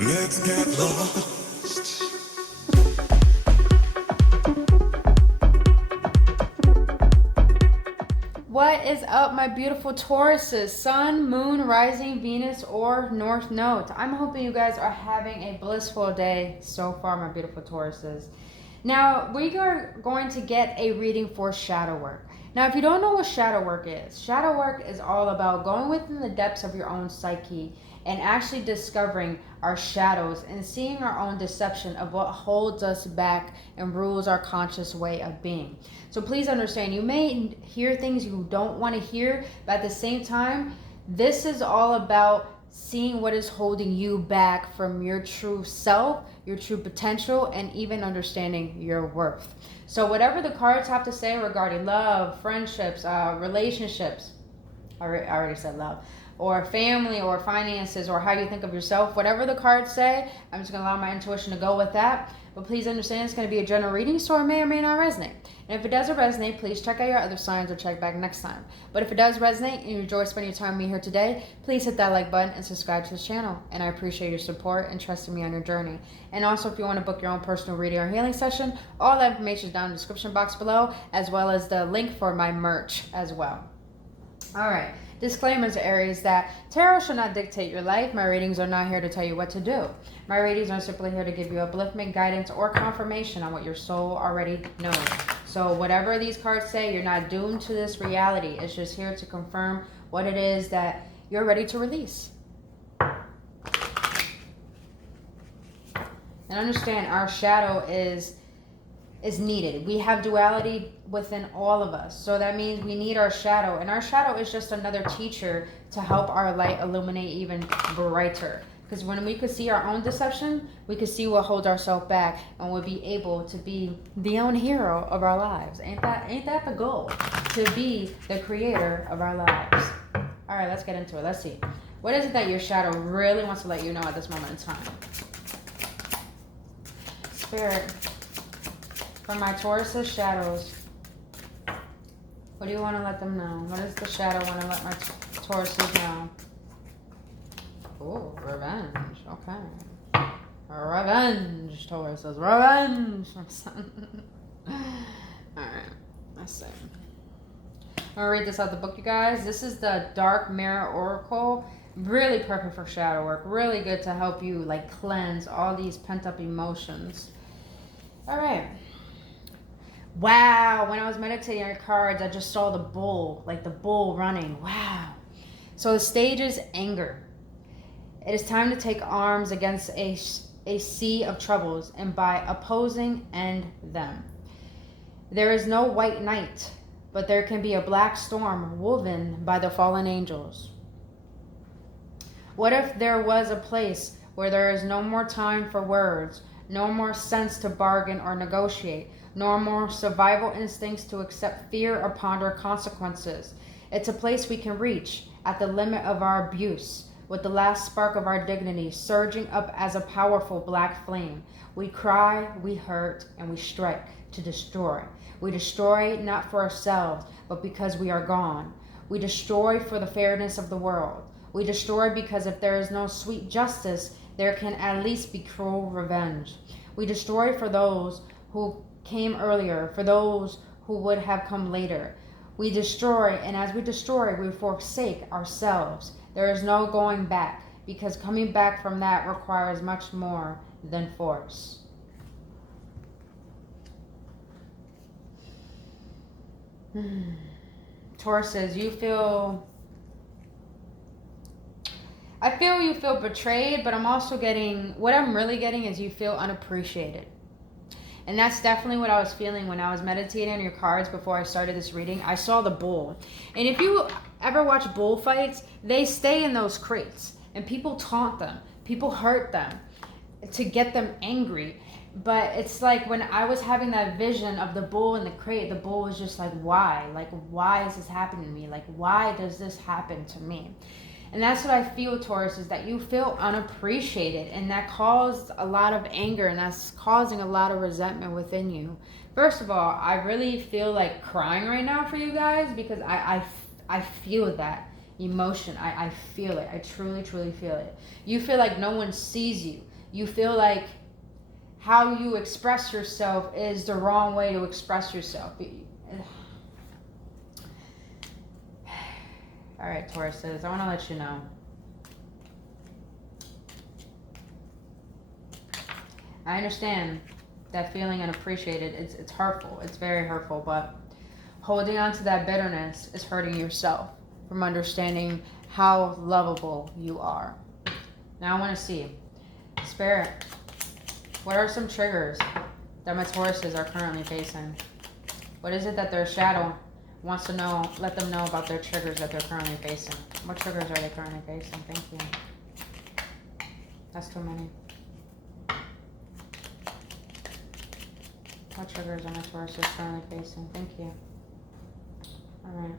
Let's get lost. What is up, my beautiful Tauruses? Sun, Moon, Rising, Venus, or North Node? I'm hoping you guys are having a blissful day so far, my beautiful Tauruses. Now, we are going to get a reading for shadow work. Now, if you don't know what shadow work is all about going within the depths of your own psyche and actually discovering our shadows and seeing our own deception of what holds us back and rules our conscious way of being. So please understand, you may hear things you don't want to hear, but at the same time, this is all about seeing what is holding you back from your true self, your true potential, and even understanding your worth. So whatever the cards have to say regarding love, friendships, relationships, I already said love, or family, or finances, or how you think of yourself, whatever the cards say, I'm just going to allow my intuition to go with that. But please understand, it's going to be a general reading, so it may or may not resonate. And if it doesn't resonate, please check out your other signs or check back next time. But if it does resonate and you enjoy spending your time with me here today, please hit that like button and subscribe to this channel. And I appreciate your support and trusting me on your journey. And also, if you want to book your own personal reading or healing session, all that information is down in the description box below, as well as the link for my merch as well. All right. Disclaimers, Aries, that tarot should not dictate your life. My readings are not here to tell you what to do. My readings are simply here to give you upliftment, guidance, or confirmation on what your soul already knows. So whatever these cards say, you're not doomed to this reality. It's just here to confirm what it is that you're ready to release. And understand, our shadow is needed. We have duality within all of us. So that means we need our shadow. And our shadow is just another teacher to help our light illuminate even brighter. Because when we could see our own deception, we could see what holds ourselves back, and we'll be able to be the own hero of our lives. Ain't that the goal? To be the creator of our lives. All right, let's get into it. Let's see. What is it that your shadow really wants to let you know at this moment in time? Spirit, for my Taurus' shadows, what do you want to let them know? What does the shadow want to let my Tauruses know? Oh, revenge. Okay. Revenge, Tauruses. Revenge. Alright, let's see. I'm going to read this out the book, you guys. This is the Dark Mirror Oracle. Really perfect for shadow work. Really good to help you like cleanse all these pent-up emotions. Alright. Wow, when I was meditating on your cards, I just saw the bull, like the bull running. Wow. So the stage is anger. It is time to take arms against a sea of troubles, and by opposing, end them. There is no white night, but there can be a black storm woven by the fallen angels. What if there was a place where there is no more time for words, no more sense to bargain or negotiate, nor more survival instincts to accept fear or ponder consequences? It's a place we can reach at the limit of our abuse, with the last spark of our dignity surging up as a powerful black flame. We cry, we hurt, and we strike to destroy. We destroy not for ourselves, but because we are gone. We destroy for the fairness of the world. We destroy because if there is no sweet justice, there can at least be cruel revenge. We destroy for those who came earlier, for those who would have come later. We destroy, and as we destroy, we forsake ourselves. There is no going back, because coming back from that requires much more than force. Taurus says, I feel you feel betrayed, but I'm also getting, what I'm really getting is you feel unappreciated. And that's definitely what I was feeling when I was meditating on your cards before I started this reading. I saw the bull. And if you ever watch bullfights, they stay in those crates. And people taunt them. People hurt them to get them angry. But it's like when I was having that vision of the bull in the crate, the bull was just like, why? Like, why is this happening to me? Like, why does this happen to me? And that's what I feel, Taurus, is that you feel unappreciated, and that caused a lot of anger, and that's causing a lot of resentment within you. First of all, I really feel like crying right now for you guys, because I feel that emotion. I feel it. I truly, truly feel it. You feel like no one sees you. You feel like how you express yourself is the wrong way to express yourself. All right, Tauruses, I want to let you know. I understand that feeling unappreciated. It's hurtful. It's very hurtful, but holding on to that bitterness is hurting yourself from understanding how lovable you are. Now I want to see, Spirit, what are some triggers that my Tauruses are currently facing? What is it that their shadow wants to know, let them know about their triggers that they're currently facing? What triggers are they currently facing? Thank you. That's too many. What triggers are my Tauruses currently facing? Thank you. Alright.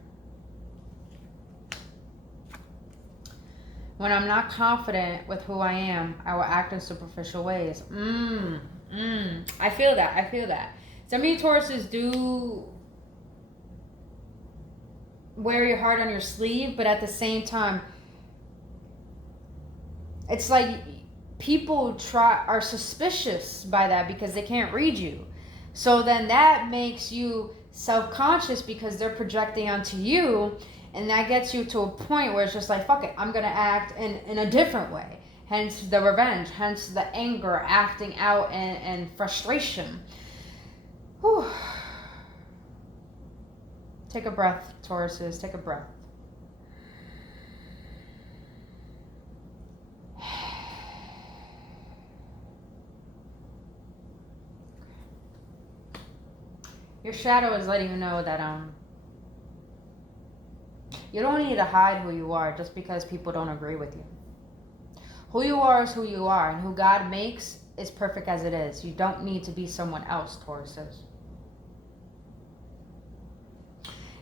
When I'm not confident with who I am, I will act in superficial ways. I feel that. I feel that. Some of you Tauruses do wear your heart on your sleeve, but at the same time, it's like people are suspicious by that because they can't read you. So then that makes you self-conscious because they're projecting onto you, and that gets you to a point where it's just like, fuck it, I'm gonna act in a different way. Hence the revenge, hence the anger, acting out and frustration. Whew. Take a breath, Tauruses, take a breath. Your shadow is letting you know that you don't need to hide who you are just because people don't agree with you. Who you are is who you are, and who God makes is perfect as it is. You don't need to be someone else, Tauruses.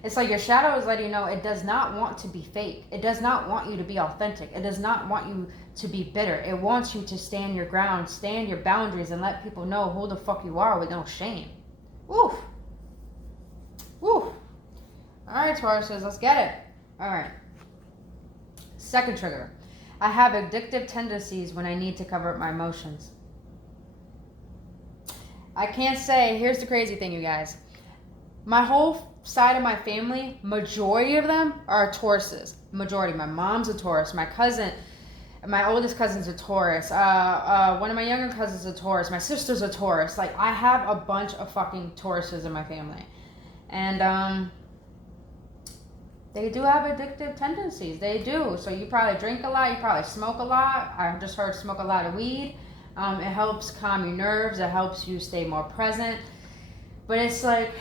It's like your shadow is letting you know it does not want to be fake. It does not want you to be authentic. It does not want you to be bitter. It wants you to stand your ground, stand your boundaries, and let people know who the fuck you are with no shame. Woo! Woo! Alright, Tauruses, let's get it. Alright. Second trigger. I have addictive tendencies when I need to cover up my emotions. I can't say, here's the crazy thing, you guys. My whole side of my family, majority of them are Tauruses. Majority. My mom's a Taurus. My cousin, my oldest cousin's a Taurus. One of my younger cousins is a Taurus. My sister's a Taurus. Like, I have a bunch of fucking Tauruses in my family. And, they do have addictive tendencies. They do. So you probably drink a lot. You probably smoke a lot. I just heard smoke a lot of weed. It helps calm your nerves. It helps you stay more present. But it's like,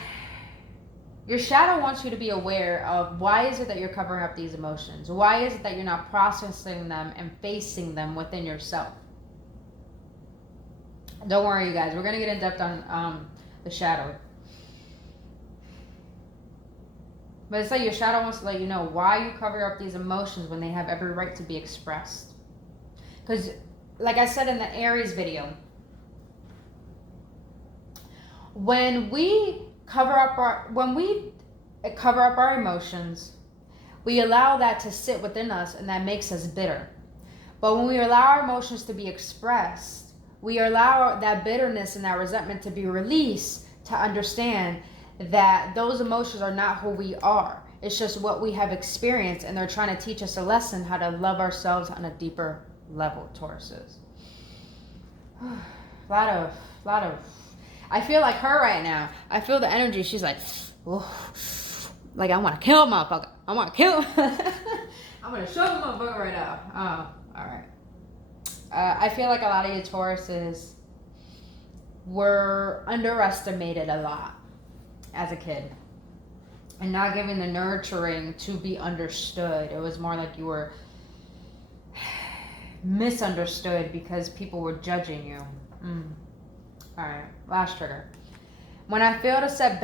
your shadow wants you to be aware of why is it that you're covering up these emotions? Why is it that you're not processing them and facing them within yourself? Don't worry, you guys. We're going to get in depth on the shadow. But it's like your shadow wants to let you know why you cover up these emotions when they have every right to be expressed. Because, like I said in the Aries video, when we cover up our emotions, we allow that to sit within us, and that makes us bitter. But when we allow our emotions to be expressed, we allow that bitterness and that resentment to be released, to understand that those emotions are not who we are. It's just what we have experienced, and they're trying to teach us a lesson how to love ourselves on a deeper level, Tauruses. A lot of I feel like her right now. I feel the energy. She's like, oh, like, I want to kill motherfucker. I want to kill. I'm going to show the motherfucker right now. Oh, all right. I feel like a lot of you Tauruses were underestimated a lot as a kid, and not given the nurturing to be understood. It was more like you were misunderstood because people were judging you. All right, last trigger. When I fail to set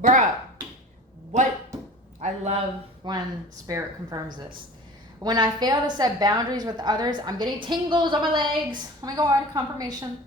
bruh, what? I love when Spirit confirms this. When I fail to set boundaries with others, I'm getting tingles on my legs. Oh my God, confirmation.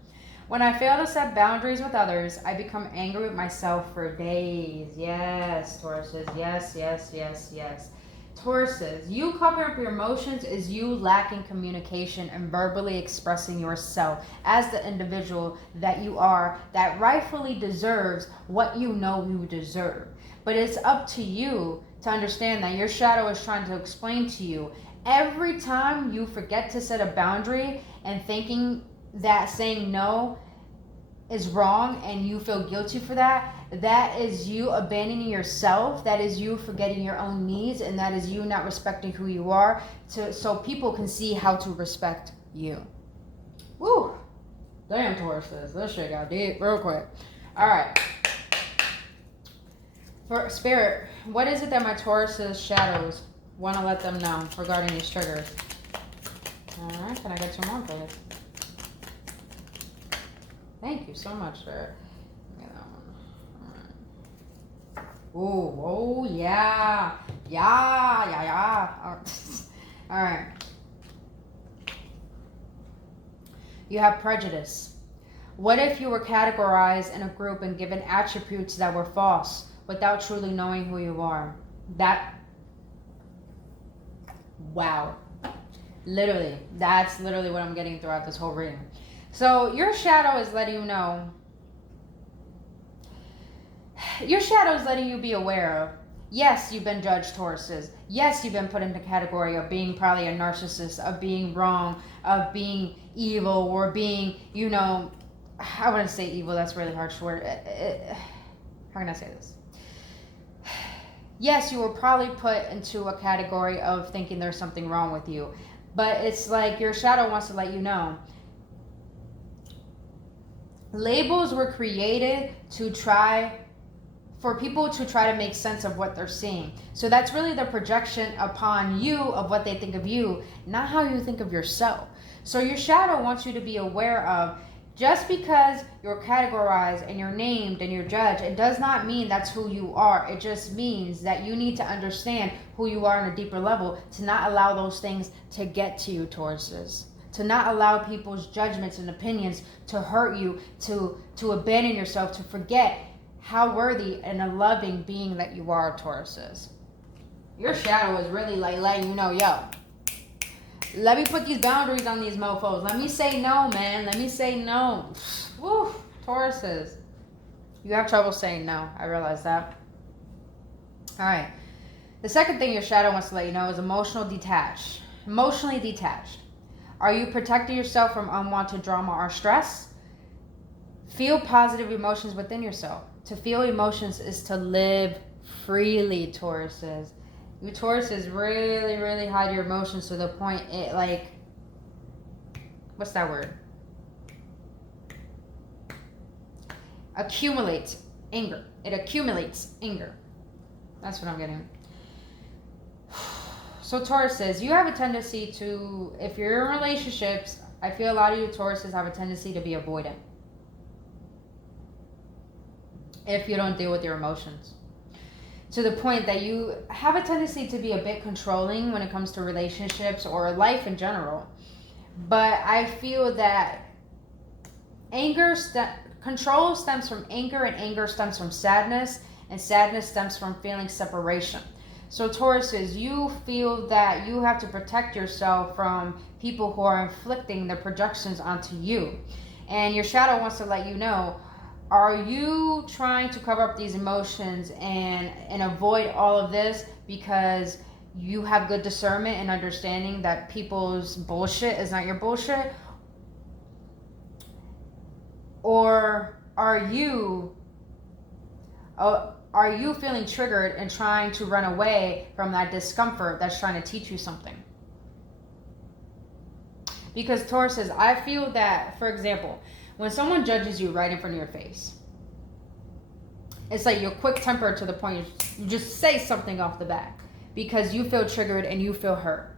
When I fail to set boundaries with others, I become angry with myself for days. Yes, Tauruses. Yes, yes, yes, yes. Tauruses, you covering up your emotions is you lacking communication and verbally expressing yourself as the individual that you are, that rightfully deserves what you know you deserve. But it's up to you to understand that your shadow is trying to explain to you. Every time you forget to set a boundary and thinking that saying no is wrong and you feel guilty for that, that is you abandoning yourself. That is you forgetting your own needs, and that is you not respecting who you are, so people can see how to respect you. Woo! Damn, Tauruses, this shit got deep real quick. All right. For Spirit, what is it that my Taurus's shadows want to let them know regarding these triggers? All right, can I get 2 more, please? Thank you so much, Spirit. Get that one. All right. Ooh, oh yeah. Yeah. All right. You have prejudice. What if you were categorized in a group and given attributes that were false without truly knowing who you are? Wow. Literally, that's literally what I'm getting throughout this whole reading. So your shadow is letting you know. Your shadow is letting you be aware of, yes, you've been judged, Tauruses. Yes, you've been put in the category of being probably a narcissist, of being wrong, of being evil, or being, you know, I wouldn't say evil, that's a really harsh word. How can I say this? Yes, you were probably put into a category of thinking there's something wrong with you. But it's like your shadow wants to let you know. Labels were created for people to try to make sense of what they're seeing. So that's really the projection upon you of what they think of you, not how you think of yourself. So your shadow wants you to be aware of, just because you're categorized and you're named and you're judged, it does not mean that's who you are. It just means that you need to understand who you are on a deeper level, to not allow those things to get to you, Tauruses. To not allow people's judgments and opinions to hurt you, to abandon yourself, to forget how worthy and a loving being that you are, Tauruses. Your shadow is really like letting you know, yo, let me put these boundaries on these mofos. Let me say no, man. Let me say no. Woo, Tauruses. You have trouble saying no. I realize that. All right. The second thing your shadow wants to let you know is emotionally detached. Emotionally detached. Are you protecting yourself from unwanted drama or stress? Feel positive emotions within yourself. To feel emotions is to live freely, Tauruses. You Tauruses really, really hide your emotions to the point it like, what's that word? Accumulates anger. It accumulates anger. That's what I'm getting. So Tauruses, you have a tendency to, if you're in relationships, I feel a lot of you Tauruses have a tendency to be avoidant. If you don't deal with your emotions. To the point that you have a tendency to be a bit controlling when it comes to relationships or life in general. But I feel that control stems from anger, and anger stems from sadness, and sadness stems from feeling separation. So Tauruses, you feel that you have to protect yourself from people who are inflicting their projections onto you. And your shadow wants to let you know, are you trying to cover up these emotions and avoid all of this because you have good discernment and understanding that people's bullshit is not your bullshit? Or are you feeling triggered and trying to run away from that discomfort that's trying to teach you something? Because Tauruses, I feel that, for example, when someone judges you right in front of your face, it's like you're quick-tempered to the point you just say something off the bat because you feel triggered and you feel hurt.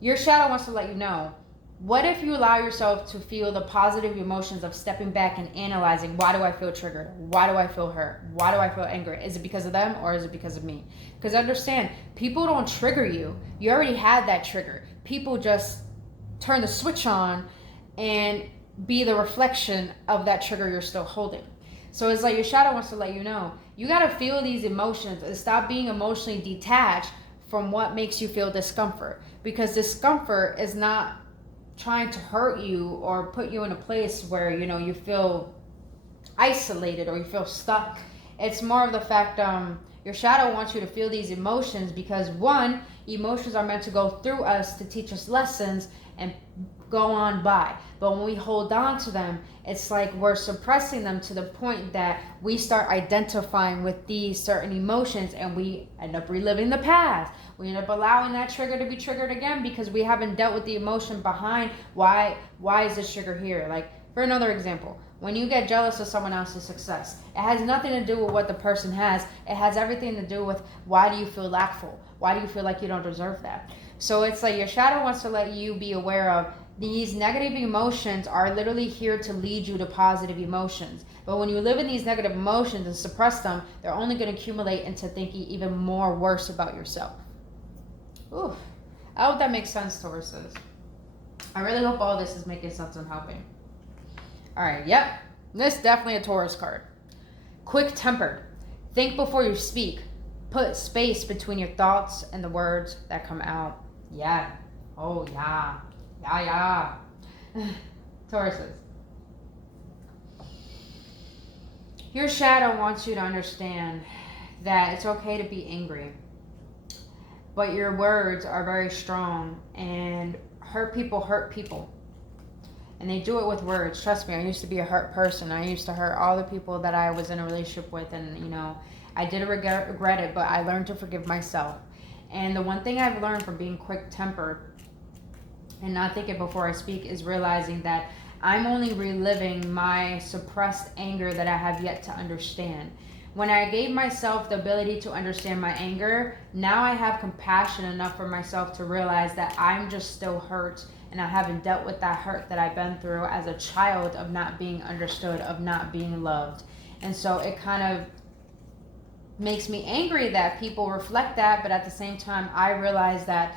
Your shadow wants to let you know, what if you allow yourself to feel the positive emotions of stepping back and analyzing, why do I feel triggered? Why do I feel hurt? Why do I feel angry? Is it because of them or is it because of me? Because understand, people don't trigger you. You already had that trigger. People just turn the switch on and be the reflection of that trigger you're still holding. So it's like your shadow wants to let you know, you got to feel these emotions and stop being emotionally detached from what makes you feel discomfort, because discomfort is not trying to hurt you or put you in a place where, you know, you feel isolated or you feel stuck. It's more of the fact your shadow wants you to feel these emotions because, one, emotions are meant to go through us to teach us lessons and go on by. But when we hold on to them, it's like we're suppressing them to the point that we start identifying with these certain emotions and we end up reliving the past. We end up allowing that trigger to be triggered again because we haven't dealt with the emotion behind why is this trigger here. Like, for another example, when you get jealous of someone else's success, it has nothing to do with what the person has. It has everything to do with, why do you feel lackful? Why do you feel like you don't deserve that? So it's like your shadow wants to let you be aware of these negative emotions are literally here to lead you to positive emotions. But when you live in these negative emotions and suppress them, they're only going to accumulate into thinking even more worse about yourself. Ooh, I hope that makes sense, Tauruses. I really hope all this is making sense and helping. All right, yep, this is definitely a Taurus card. Quick-tempered. Think before you speak. Put space between your thoughts and the words that come out. Yeah. Oh, yeah. Yeah. Tauruses. Your shadow wants you to understand that it's okay to be angry. But your words are very strong, and hurt people. And they do it with words. Trust me, I used to be a hurt person. I used to hurt all the people that I was in a relationship with. And, you know, I did regret it, but I learned to forgive myself. And the one thing I've learned from being quick-tempered and not thinking before I speak is realizing that I'm only reliving my suppressed anger that I have yet to understand. When I gave myself the ability to understand my anger, now I have compassion enough for myself to realize that I'm just still hurt and I haven't dealt with that hurt that I've been through as a child of not being understood, of not being loved. And so it kind of makes me angry that people reflect that, but at the same time, I realize that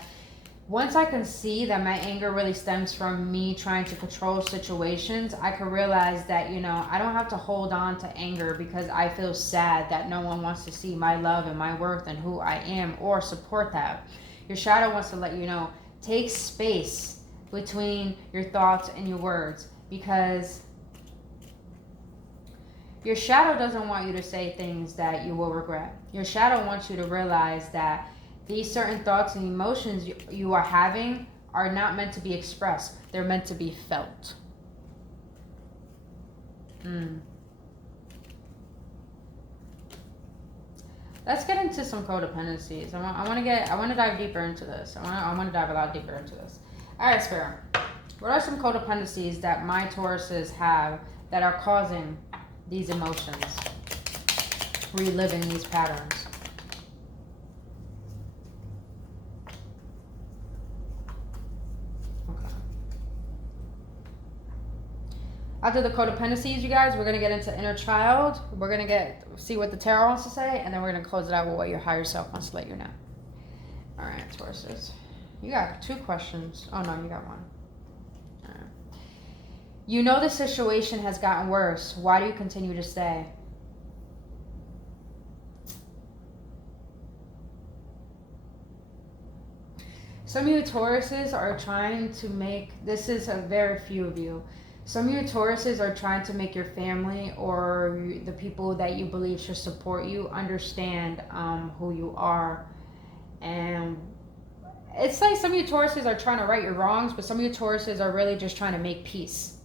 once I can see that my anger really stems from me trying to control situations, I can realize that, you know, I don't have to hold on to anger because I feel sad that no one wants to see my love and my worth and who I am or support that. Your shadow wants to let you know, take space between your thoughts and your words, because your shadow doesn't want you to say things that you will regret. Your shadow wants you to realize that these certain thoughts and emotions you are having are not meant to be expressed. They're meant to be felt. Let's get into some codependencies. I want to dive deeper into this. I want to dive a lot deeper into this. All right, Spirit. What are some codependencies that my Tauruses have that are causing these emotions, reliving these patterns? Okay. After the codependencies, you guys, we're going to get into inner child. We're going to see what the tarot wants to say, and then we're going to close it out with what your higher self wants to let you know. All right, Tauruses. You got 2 questions. Oh, no, you got 1. All right. You know the situation has gotten worse. Why do you continue to stay? Some of you Tauruses are trying to make, this is a very few of you, some of you Tauruses are trying to make your family or the people that you believe should support you understand who you are. And it's like some of you Tauruses are trying to right your wrongs, but some of you Tauruses are really just trying to make peace.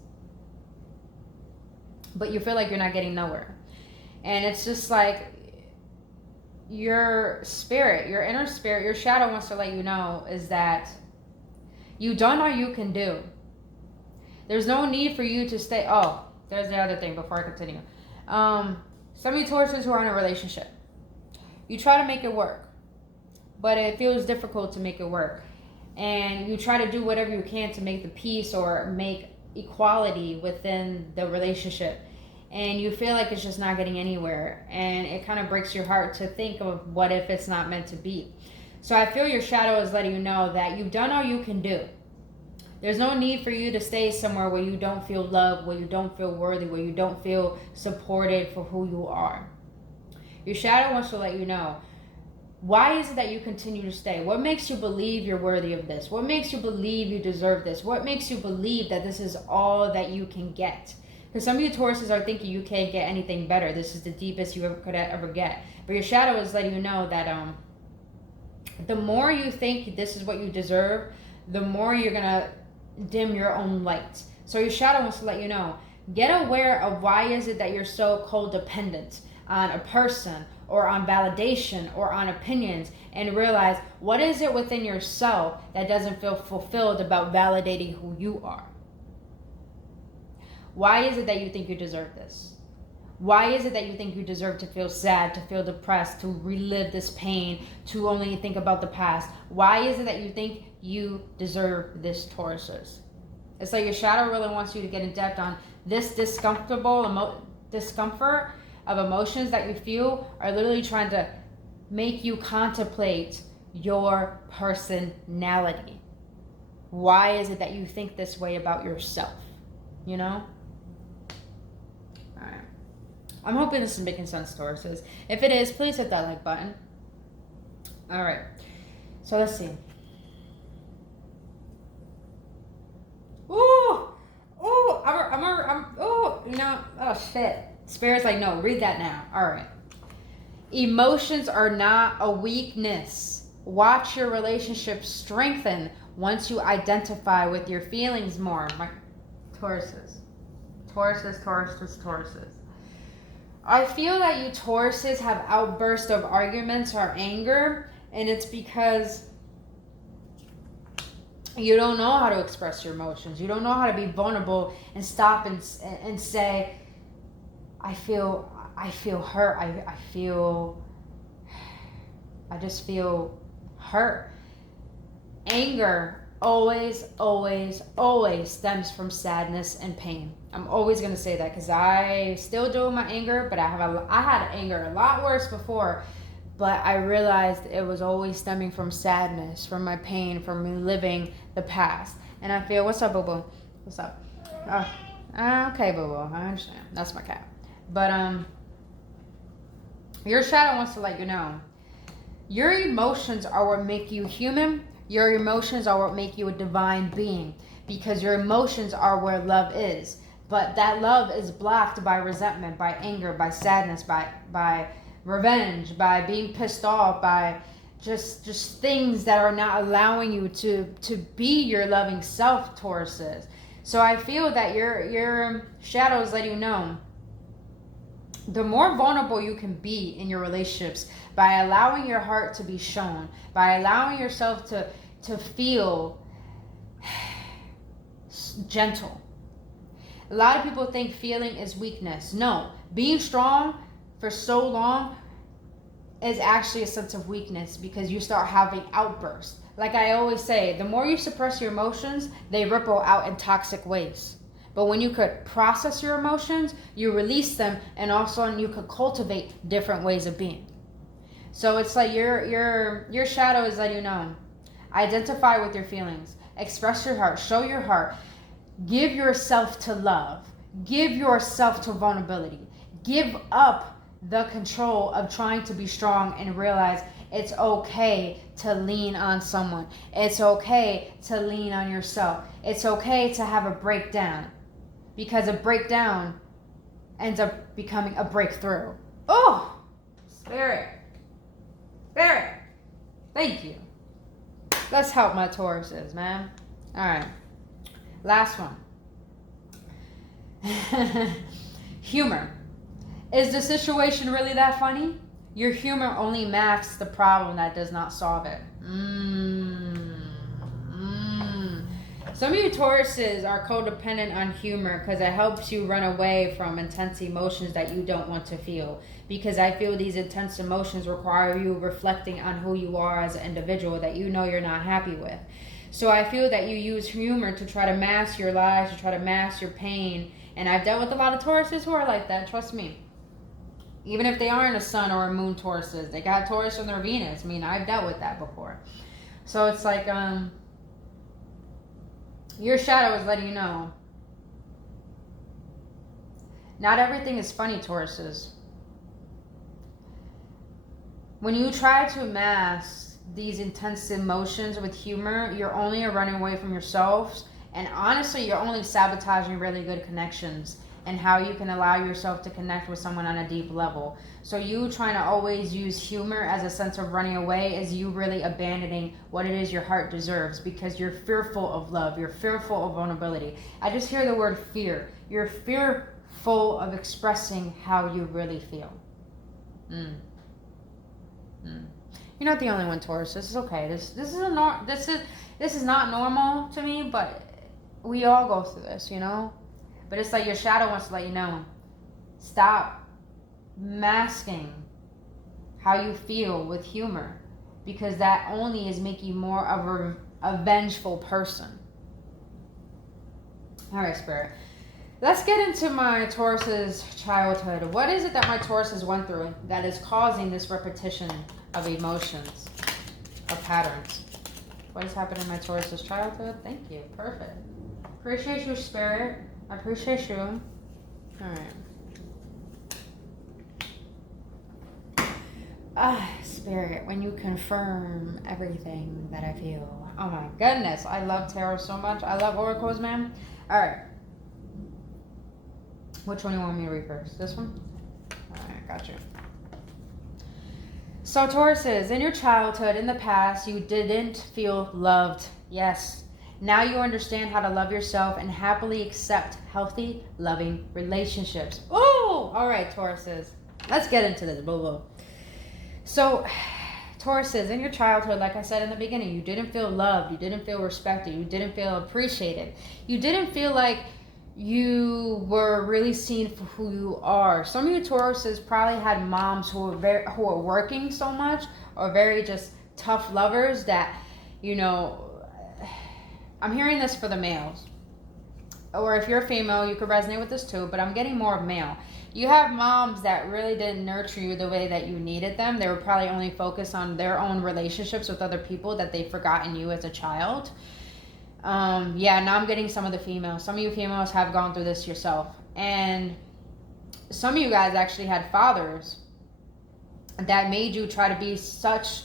But you feel like you're not getting nowhere. And it's just like your spirit, your inner spirit, your shadow wants to let you know is that you've done all you can do. There's no need for you to stay. Oh, there's the other thing before I continue. Some of you Tauruses who are in a relationship, you try to make it work, but it feels difficult to make it work. And you try to do whatever you can to make the peace or make equality within the relationship. And you feel like it's just not getting anywhere. And it kind of breaks your heart to think of what if it's not meant to be. So I feel your shadow is letting you know that you've done all you can do. There's no need for you to stay somewhere where you don't feel loved, where you don't feel worthy, where you don't feel supported for who you are. Your shadow wants to let you know Why is it that you continue to stay? What makes you believe you're worthy of this? What makes you believe you deserve this? What makes you believe that this is all that you can get? Because some of you Tauruses are thinking you can't get anything better. This is the deepest you could ever get. But your shadow is letting you know that the more you think this is what you deserve, the more you're going to dim your own light. So your shadow wants to let you know, get aware of why is it that you're so codependent on a person or on validation or on opinions, and realize what is it within yourself that doesn't feel fulfilled about validating who you are. Why is it that you think you deserve this? Why is it that you think you deserve to feel sad, to feel depressed, to relive this pain, to only think about the past? Why is it that you think you deserve this, Tauruses? It's like your shadow really wants you to get in depth on this discomfort of emotions that you feel are literally trying to make you contemplate your personality. Why is it that you think this way about yourself? You know? Alright. I'm hoping this is making sense, Tauruses. If it is, please hit that like button. Alright. So let's see. Ooh! Ooh! Oh shit. Spirit's like, no, read that now. Alright. Emotions are not a weakness. Watch your relationship strengthen once you identify with your feelings more. My Tauruses. I feel that you Tauruses have outbursts of arguments or anger, and it's because you don't know how to express your emotions. You don't know how to be vulnerable and stop and say, I feel hurt. I just feel hurt. Anger always stems from sadness and pain. I'm always going to say that because I still deal with my anger, but I had anger a lot worse before, but I realized it was always stemming from sadness, from my pain, from reliving the past. And I feel, what's up, boo-boo? What's up? Okay, boo-boo, I understand. That's my cat. But your shadow wants to let you know, your emotions are what make you human. Your emotions are what make you a divine being, because your emotions are where love is. But that love is blocked by resentment, by anger, by sadness, by revenge, by being pissed off, by just things that are not allowing you to be your loving self, Tauruses. So I feel that your shadow is letting you know, the more vulnerable you can be in your relationships by allowing your heart to be shown, by allowing yourself to feel gentle. A lot of people think feeling is weakness. No, being strong for so long is actually a sense of weakness, because you start having outbursts. Like I always say, the more you suppress your emotions, they ripple out in toxic ways. But when you could process your emotions, you release them, and also you could cultivate different ways of being. So it's like your shadow is letting you know, identify with your feelings, express your heart, show your heart, give yourself to love, give yourself to vulnerability, give up the control of trying to be strong, and realize it's okay to lean on someone. It's okay to lean on yourself. It's okay to have a breakdown, because a breakdown ends up becoming a breakthrough. Oh, Spirit, thank you. Let's help my Tauruses, man. All right, last one. Humor. Is the situation really that funny? Your humor only masks the problem that does not solve it. Some of you Tauruses are codependent on humor because it helps you run away from intense emotions that you don't want to feel. Because I feel these intense emotions require you reflecting on who you are as an individual that you know you're not happy with. So I feel that you use humor to try to mask your lies, to try to mask your pain. And I've dealt with a lot of Tauruses who are like that, trust me. Even if they aren't a sun or a moon Tauruses, they got Taurus in their Venus. I mean, I've dealt with that before. So it's like, your shadow is letting you know, not everything is funny, Tauruses. When you try to mask these intense emotions with humor, you're only running away from yourselves. And honestly, you're only sabotaging really good connections and how you can allow yourself to connect with someone on a deep level. So you trying to always use humor as a sense of running away is you really abandoning what it is your heart deserves, because you're fearful of love. You're fearful of vulnerability. I just hear the word fear. You're fearful of expressing how you really feel. You're not the only one, Taurus. This is okay. This is not normal to me, but we all go through this, you know? But it's like your shadow wants to let you know. Stop masking how you feel with humor, because that only is making you more of a vengeful person. All right, Spirit. Let's get into my Taurus's childhood. What is it that my Tauruses went through that is causing this repetition of emotions, of patterns? What has happened in my Taurus's childhood? Thank you. Perfect. Appreciate you, Spirit. I appreciate you. All right. Spirit, when you confirm everything that I feel. Oh my goodness. I love tarot so much. I love oracles, man. All right. Which one do you want me to read first? This one? All right, got you. So Tauruses, in your childhood, in the past, you didn't feel loved. Yes. Now you understand how to love yourself and happily accept healthy, loving relationships. Oh, all right, Tauruses. Let's get into this. Blah, blah. So, Tauruses, in your childhood, like I said in the beginning, you didn't feel loved. You didn't feel respected. You didn't feel appreciated. You didn't feel like you were really seen for who you are. Some of you Tauruses probably had moms who were working so much, or very just tough lovers that, you know, I'm hearing this for the males. Or if you're a female, you could resonate with this too, but I'm getting more of male. You have moms that really didn't nurture you the way that you needed them. They were probably only focused on their own relationships with other people, that they forgot in you as a child. Yeah, now I'm getting some of the females. Some of you females have gone through this yourself. And some of you guys actually had fathers that made you try to be such,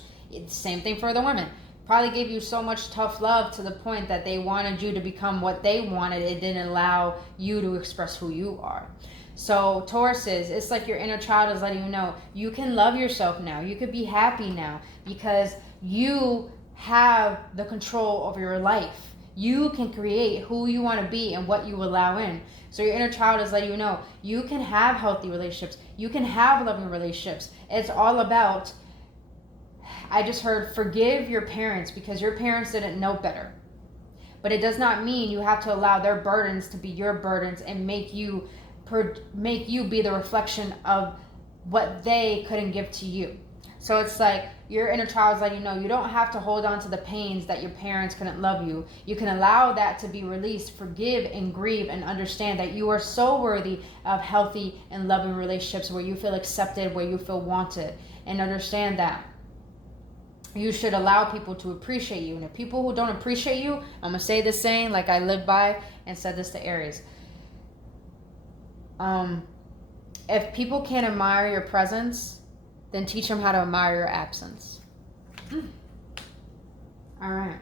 same thing for the women, probably gave you so much tough love to the point that they wanted you to become what they wanted. It didn't allow you to express who you are. So Tauruses, it's like your inner child is letting you know you can love yourself now. You could be happy now because you have the control over your life. You can create who you want to be and what you allow in. So your inner child is letting you know you can have healthy relationships. You can have loving relationships. It's all about, I just heard, forgive your parents because your parents didn't know better. But it does not mean you have to allow their burdens to be your burdens and make you be the reflection of what they couldn't give to you. So it's like your inner child is letting you know you don't have to hold on to the pains that your parents couldn't love you. You can allow that to be released, forgive and grieve, and understand that you are so worthy of healthy and loving relationships where you feel accepted, where you feel wanted. And understand that you should allow people to appreciate you. And if people who don't appreciate you, I'm going to say this saying like I live by and said this to Aries. If people can't admire your presence, then teach them how to admire your absence. All right.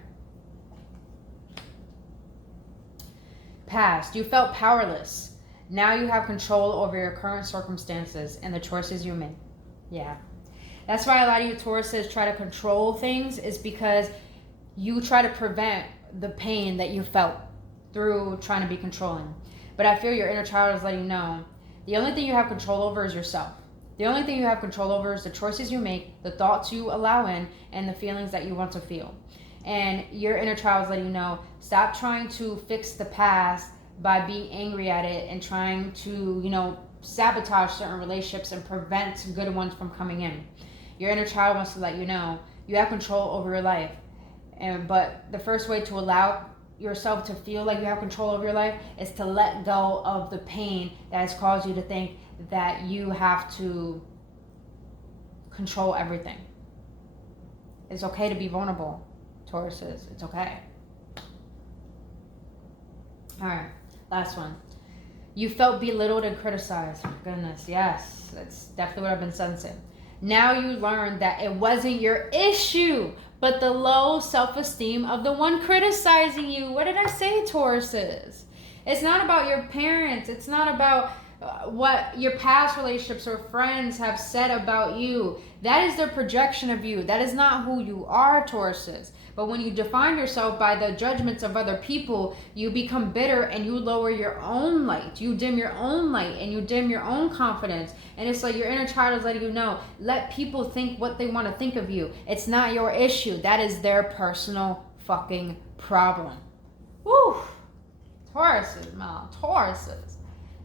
Past, you felt powerless. Now you have control over your current circumstances and the choices you make. Yeah. That's why a lot of you Tauruses try to control things, is because you try to prevent the pain that you felt through trying to be controlling. But I feel your inner child is letting you know the only thing you have control over is yourself. The only thing you have control over is the choices you make, the thoughts you allow in, and the feelings that you want to feel. And your inner child is letting you know, stop trying to fix the past by being angry at it and trying to, sabotage certain relationships and prevent good ones from coming in. Your inner child wants to let you know you have control over your life. But the first way to allow yourself to feel like you have control over your life is to let go of the pain that has caused you to think that you have to control everything. It's okay to be vulnerable, Tauruses. It's okay. All right, last one. You felt belittled and criticized. My goodness, yes. That's definitely what I've been sensing. Now you learn that it wasn't your issue, but the low self-esteem of the one criticizing you. What did I say, Tauruses? It's not about your parents. It's not about what your past relationships or friends have said about you. That is their projection of you. That is not who you are, Tauruses. But when you define yourself by the judgments of other people, you become bitter and you lower your own light. You dim your own light and you dim your own confidence. And it's like your inner child is letting you know, let people think what they want to think of you. It's not your issue. That is their personal fucking problem. Woo! Tauruses, Mom. Tauruses.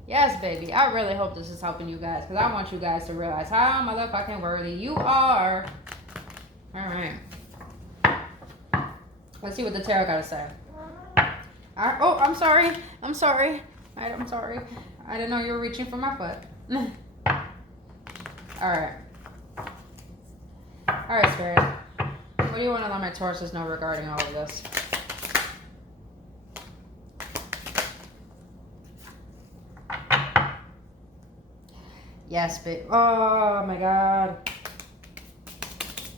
Yes, baby. I really hope this is helping you guys because I want you guys to realize how motherfucking worthy you are. All right. Let's see what the tarot got to say. Oh, I'm sorry. I'm sorry. I'm sorry. I didn't know you were reaching for my foot. All right. All right, Spirit. What do you want to let my Tauruses know regarding all of this? Yes, babe. Oh, my God.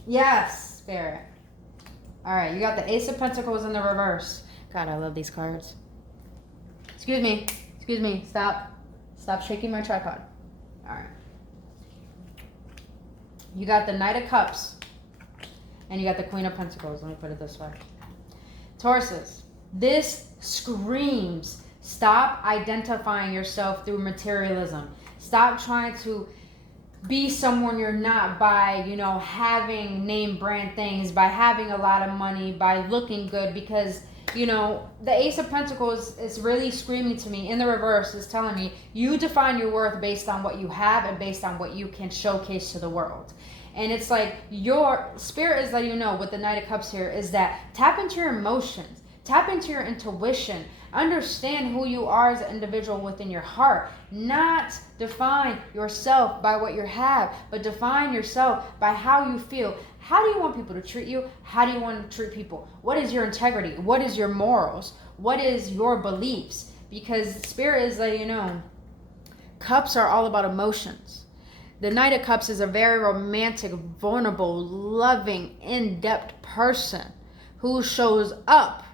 Yes, Spirit. All right, you got the Ace of Pentacles in the reverse. God, I love these cards. Excuse me. Excuse me. Stop. Stop shaking my tripod. All right. You got the Knight of Cups. And you got the Queen of Pentacles. Let me put it this way. Tauruses, this screams, stop identifying yourself through materialism. Stop trying to be someone you're not by, having name brand things, by having a lot of money, by looking good, because, the Ace of Pentacles is really screaming to me in the reverse, is telling me you define your worth based on what you have and based on what you can showcase to the world. And it's like your spirit is letting you know with the Knight of Cups here is that tap into your emotions, tap into your intuition, understand who you are as an individual within your heart. Not define yourself by what you have, but define yourself by how you feel. How do you want people to treat you? How do you want to treat people? What is your integrity? What is your morals? What is your beliefs? Because Spirit is letting you know, cups are all about emotions. The Knight of Cups is a very romantic, vulnerable, loving, in-depth person who shows up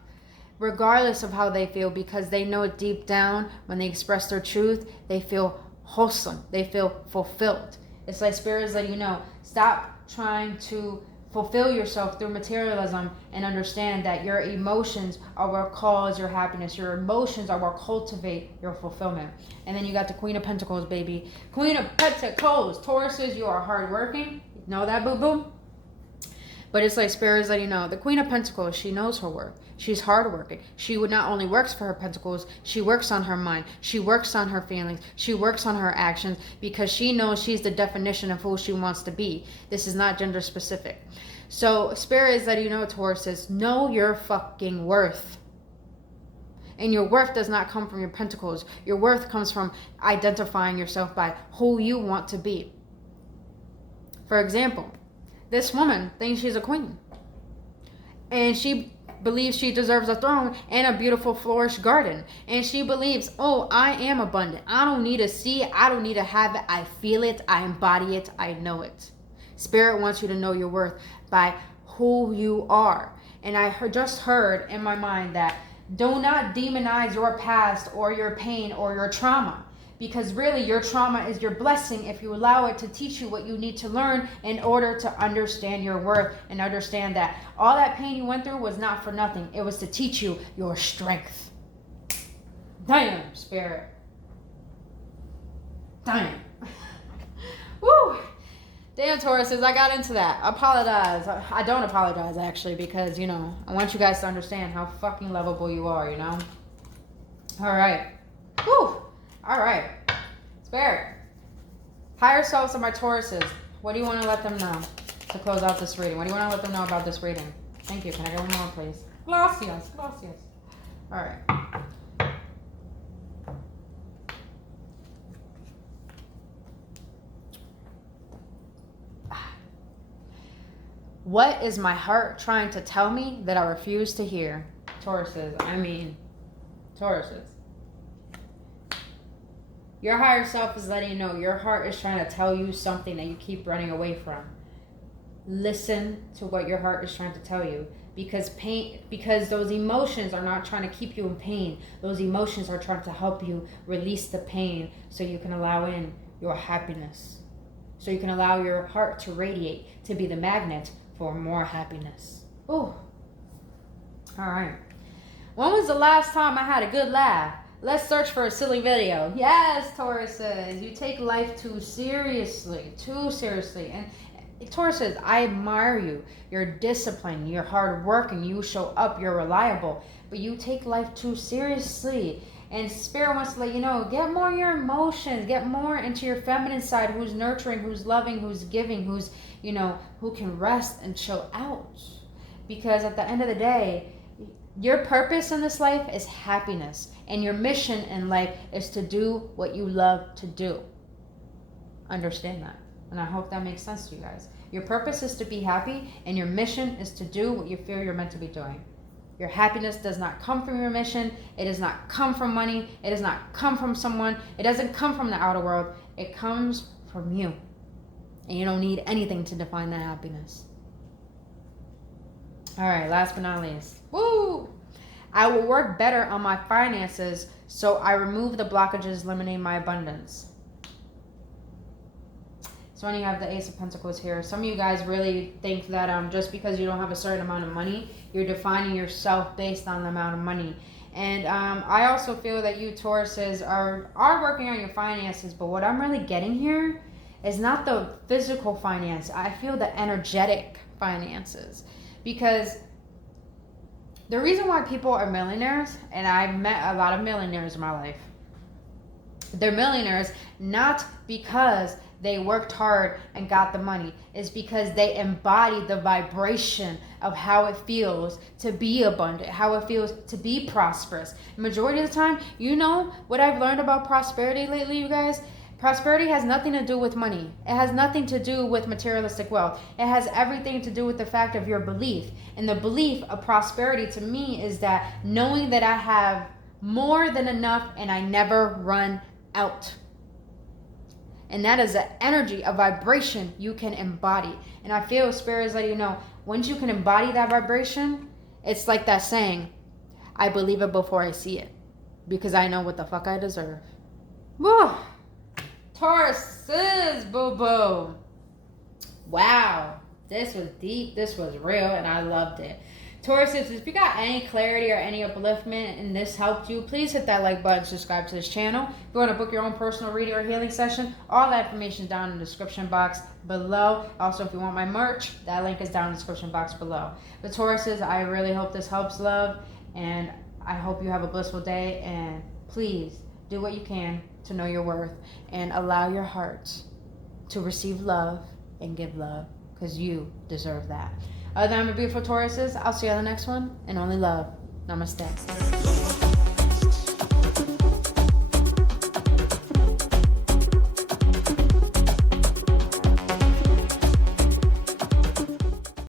regardless of how they feel, because they know deep down when they express their truth, they feel wholesome, they feel fulfilled. It's like Spirit is letting you know, stop trying to fulfill yourself through materialism and understand that your emotions are what cause your happiness. Your emotions are what cultivate your fulfillment. And then you got the Queen of Pentacles, baby. Queen of Pentacles. Tauruses, you are hardworking. Know that, boo-boo? But it's like Spirit is letting you know, the Queen of Pentacles, she knows her worth. She's hardworking. She would not only works for her pentacles, she works on her mind. She works on her feelings. She works on her actions because she knows she's the definition of who she wants to be. This is not gender specific. So Spirit is letting you know, Taurus, know your fucking worth. And your worth does not come from your pentacles. Your worth comes from identifying yourself by who you want to be. For example, this woman thinks she's a queen. And she believes she deserves a throne and a beautiful flourished garden. And she believes, oh, I am abundant. I don't need to see it. I don't need to have it. I feel it. I embody it. I know it. Spirit wants you to know your worth by who you are. And I just heard in my mind that do not demonize your past or your pain or your trauma. Because really your trauma is your blessing if you allow it to teach you what you need to learn in order to understand your worth and understand that all that pain you went through was not for nothing. It was to teach you your strength. Damn, Spirit. Damn. Woo. Damn, Tauruses, I got into that. I apologize. I don't apologize, actually, because, I want you guys to understand how fucking lovable you are, All right. Woo. All right. Spirit. Higher selves of my Tauruses. What do you want to let them know to close out this reading? What do you want to let them know about this reading? Thank you. Can I get one more, please? Gracias. Gracias. All right. What is my heart trying to tell me that I refuse to hear? Tauruses. Your higher self is letting you know. Your heart is trying to tell you something that you keep running away from. Listen to what your heart is trying to tell you, because those emotions are not trying to keep you in pain. Those emotions are trying to help you release the pain so you can allow in your happiness. So you can allow your heart to radiate, to be the magnet for more happiness. Oh, all right. When was the last time I had a good laugh? Let's search for a silly video. Yes, Tauruses, you take life too seriously. And Tauruses, I admire you. You're disciplined, you're hardworking, you show up, you're reliable. But you take life too seriously. And Spirit wants to let you know, get more in your emotions, get more into your feminine side, who's nurturing, who's loving, who's giving, who's, who can rest and chill out. Because at the end of the day, your purpose in this life is happiness. And your mission in life is to do what you love to do. Understand that. And I hope that makes sense to you guys. Your purpose is to be happy, and your mission is to do what you feel you're meant to be doing. Your happiness does not come from your mission. It does not come from money. It does not come from someone. It doesn't come from the outer world. It comes from you. And you don't need anything to define that happiness. All right, last but not least. Woo! I will work better on my finances, so I remove the blockages, eliminate my abundance. So when you have the Ace of Pentacles here, some of you guys really think that just because you don't have a certain amount of money, you're defining yourself based on the amount of money. And I also feel that you Tauruses are working on your finances, but what I'm really getting here is not the physical finance. I feel the energetic finances. Because the reason why people are millionaires, and I've met a lot of millionaires in my life, they're millionaires not because they worked hard and got the money. It's because they embody the vibration of how it feels to be abundant, how it feels to be prosperous. Majority of the time, what I've learned about prosperity lately, you guys? Prosperity has nothing to do with money. It has nothing to do with materialistic wealth. It has everything to do with the fact of your belief. And the belief of prosperity to me is that knowing that I have more than enough and I never run out. And that is an energy, a vibration you can embody. And I feel Spirit is letting you know, once you can embody that vibration, it's like that saying, I believe it before I see it. Because I know what the fuck I deserve. Woo! Tauruses, boo-boo. Wow. This was deep. This was real. And I loved it. Tauruses, if you got any clarity or any upliftment and this helped you, please hit that like button, subscribe to this channel. If you want to book your own personal reading or healing session, all that information is down in the description box below. Also, if you want my merch, that link is down in the description box below. But Tauruses, I really hope this helps, love. And I hope you have a blissful day. And please do what you can to know your worth and allow your heart to receive love and give love, because you deserve that. Other than my beautiful Tauruses, I'll see you on the next one, and only love. Namaste.